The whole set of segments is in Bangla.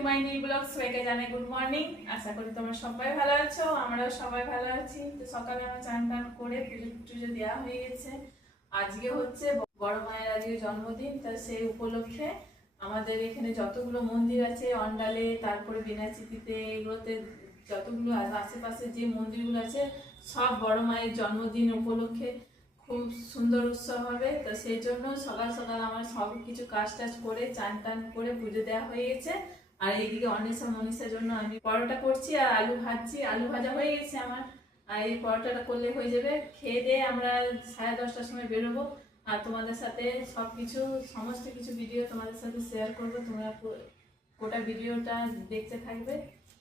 To my new blog. সবাইকে জানাই গুড মর্নিং। আশা করি তোমরা সবাই ভালো আছো, আমরাও সবাই ভালো আছি। তো সকালে আমরা চান টান করে পুজো দেওয়া হয়ে গেছে। আজকে হচ্ছে বড় মায়ের আজকে জন্মদিন, তা সেই উপলক্ষে আমাদের এখানে যতগুলো মন্দির আছে অন্ডালে, তারপরে বিনাচিতিতে, এগুলোতে যতগুলো আশেপাশে যে মন্দিরগুলো আছে সব বড় মায়ের জন্মদিন উপলক্ষে খুব সুন্দর উৎসব হবে। তো সেই জন্য সকাল সকাল আমার সব কিছু কাজ টাজ করে চান টান করে পুজো দেওয়া হয়ে গেছে। আর এইদিকে অনিশা মনীষার জন্য আমি পরোটা করছি আর আলু ভাজছি। আলু ভাজা হয়ে গেছে আমার, আর এই পরোটাটা করলে হয়ে যাবে। খেয়ে দিয়ে আমরা 10:30টার সময় বেরোবো, আর তোমাদের সাথে সমস্ত কিছু ভিডিও তোমাদের সাথে শেয়ার করবো। তোমরা গোটা ভিডিওটা দেখতে থাকবে,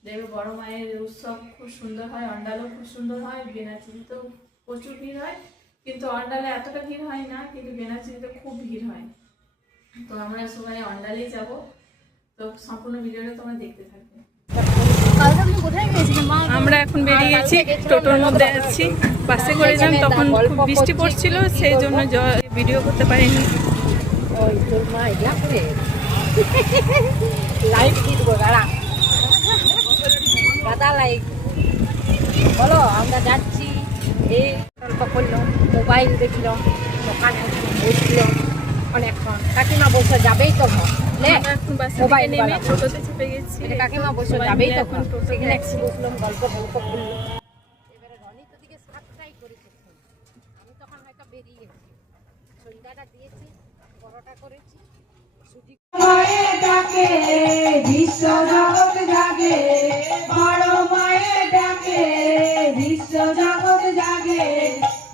দেখবে বড় মায়ের উৎসব খুব সুন্দর হয়। অন্ডালও খুব সুন্দর হয়, বেনাচিতেও প্রচুর ভিড় হয়, কিন্তু অন্ডালে এতটা ভিড় হয় না, কিন্তু বেনাচিতে খুব ভিড় হয়। তো আমরা সবাই অন্ডালেই যাব। তো সম্পূর্ণ ভিডিওটা তোমরা দেখতে থাকবে। আমরা এখন বেরিয়ে গেছি, টোটোর মধ্যে আছি। বাসে করে যান, তখন খুব বৃষ্টি পড়ছিল, সেই জন্য ভিডিও করতে পারিনি। বলো, আমরা যাচ্ছি, এই গল্প করলাম, মোবাইল দেখলাম, দোকানে বসলো অনেকক্ষণ। কাকিমা বসে যাবেই তো মোবাইল কাকিমা বসে যাবেই তখন সেখানে একটু বসলাম, গল্প করলো। এবারে রনিত দিকে 7টাই করেছে, আমি তখন হয়তো বেরিয়ে গেছি। সন্ধ্যাটা দিয়েছি, পরোটা করেছি। বিশ্ব জগৎ জাগে, বড় মায়ের ডাকে বিশ্ব জগৎ জাগে,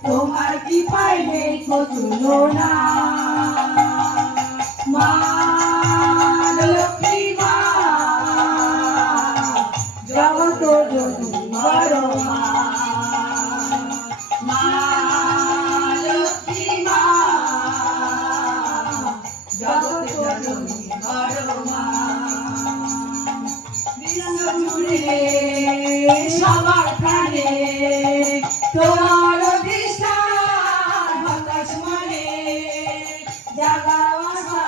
তোমার কি পাই নেই তুলনা। মা লক্ষ্মী মা, জগৎ জননী বড় মা। মা লক্ষ্মী মা, জগৎ জননী বড় মা। বিশ্ব জুড়ে সবার প্রাণে তোমার অধিষ্ঠান, হতাশ মনে জাগাও আশা।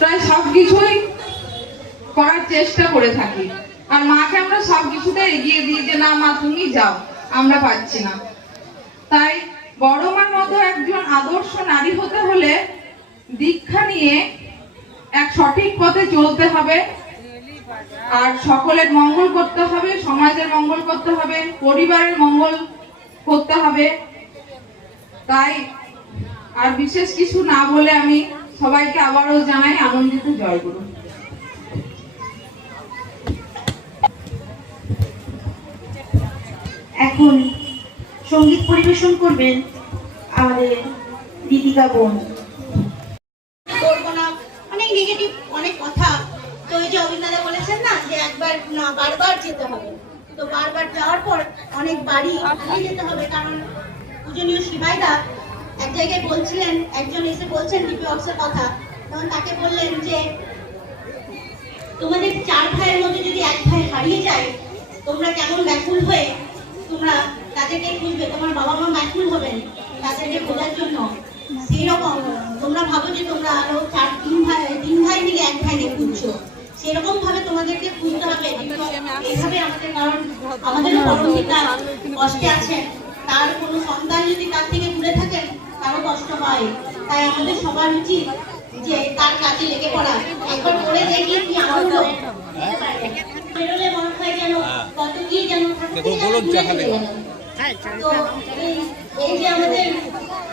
প্রায় সবকিছুই করার চেষ্টা করে থাকি, আর মাকে আমরা সবকিছুতে এগিয়ে দিই যে না মা তুমি যাও, আমরা পাচ্ছি না। তাই বড় মার মতো একজন আদর্শ নারী হতে হলে দীক্ষা নিয়ে এক সঠিক পথে চলতে হবে, আর সকলের মঙ্গল করতে হবে, সমাজের মঙ্গল করতে হবে, পরিবারের মঙ্গল করতে হবে। তাই আর বিশেষ কিছু না বলে আমি সবাইকে আবারও জানাই আনন্দিত জয়গুরু। এখন সঙ্গীত পরিবেশন করবেন আমাদের দীপিকা বোন। করবো না, অনেক নেগেটিভ অনেক কথা। তো এই যে অভিনেতা বলেছেন না যে একবার না বারবার যেতে হবে, তো বারবার যাওয়ার পর অনেক বাড়ি যেতে হবে। কারণ পূজনীয় শিবাইদা এক জায়গায় বলছিলেন, একজন এসে বলছেন ডিপি অফিসের কথা, তখন তাকে বললেন যে তোমাদের 4 ভাইয়ের মধ্যে যদি এক ভাই হারিয়ে যায়, তোমরা কেমন ব্যাকুল হয়ে তোমরা তাদেরকে খুঁজবে, তোমার বাবা মা ব্যাকুল হবেন তাদেরকে খোঁজার জন্য। সেই রকম তোমরা ভাবো যে তোমরা আরো 3 ভাই মিলে এক ভাইকে খুঁজছো, সেরকম ভাবে তোমাদেরকে খুঁজতে হবে। এইভাবে আমাদের, কারণ আমাদের পরমপিতা কষ্টে আছেন, তার কোনো সন্তান যদি তার থেকে দূরে থাকেন তারও কষ্ট হয়। তাই আমাদের সবার উচিত যে তার কাজে লেগে পড়া। একবার করে দেখি কি আনন্দ বেরোলে মনে হয় যেন কত কি যেন এই যে আমাদের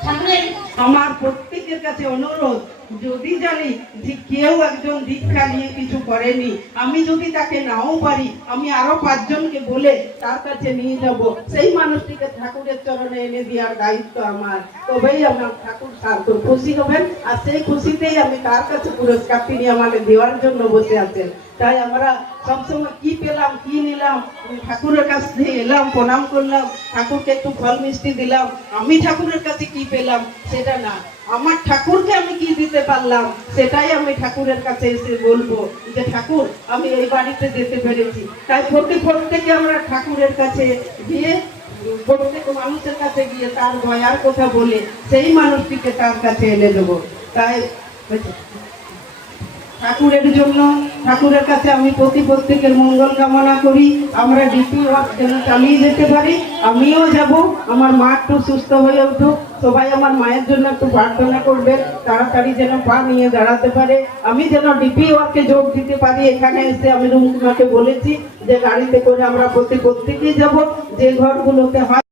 ঠাকুরের। আমার প্রত্যেকের কাছে অনুরোধ, যদি জানি যে কেউ একজন দীক্ষা নিয়ে কিছু করেনি, আমি যদি তাকে নাও পারি, আমি আরো 5 জনকে বলে তার কাছে নিয়ে যাব। সেই মানুষটিকে ঠাকুরের চরণে এনে দেওয়ার দায়িত্ব আমার। তবেই আমার ঠাকুর খুশি হবেন, আর সেই খুশিতেই আমি তার কাছে পুরস্কার তিনি আমাকে দেওয়ার জন্য বসে আছেন। তাই আমরা সবসময় কি পেলাম কি নিলাম, ঠাকুরের কাছ থেকে এলাম, প্রণাম করলাম, ঠাকুরকে একটু ফল মিষ্টি দিলাম, আমি ঠাকুরের কাছে কি পেলাম সেটা না, আমার ঠাকুরকে আমি কি দিতে পারলাম সেটাই আমি ঠাকুরের কাছে এসে বলবো যে ঠাকুর আমি এই বাড়িতে যেতে পেরেছি। তাই প্রত্যেকে আমরা ঠাকুরের কাছে গিয়ে, প্রত্যেক মানুষের কাছে গিয়ে তার দয়ার কথা বলে সেই মানুষটিকে তার কাছে এনে দেবো। তাই ঠাকুরের জন্য, ঠাকুরের কাছে আমি প্রত্যেকের মঙ্গল কামনা করি। আমরা ডিপি ওয়ার্ক যেন চালিয়ে যেতে পারি। আমিও যাব, আমার মা একটু সুস্থ হয়ে উঠুক। সবাই আমার মায়ের জন্য একটু প্রার্থনা করবেন, তাড়াতাড়ি যেন পা নিয়ে দাঁড়াতে পারে। আমি যেন ডিপি ওয়ার্কে যোগ দিতে পারি। এখানে এসে আমি রুমকে বলেছি যে গাড়িতে করে আমরা প্রত্যেকেই যাব, যে ঘরগুলোতে হয়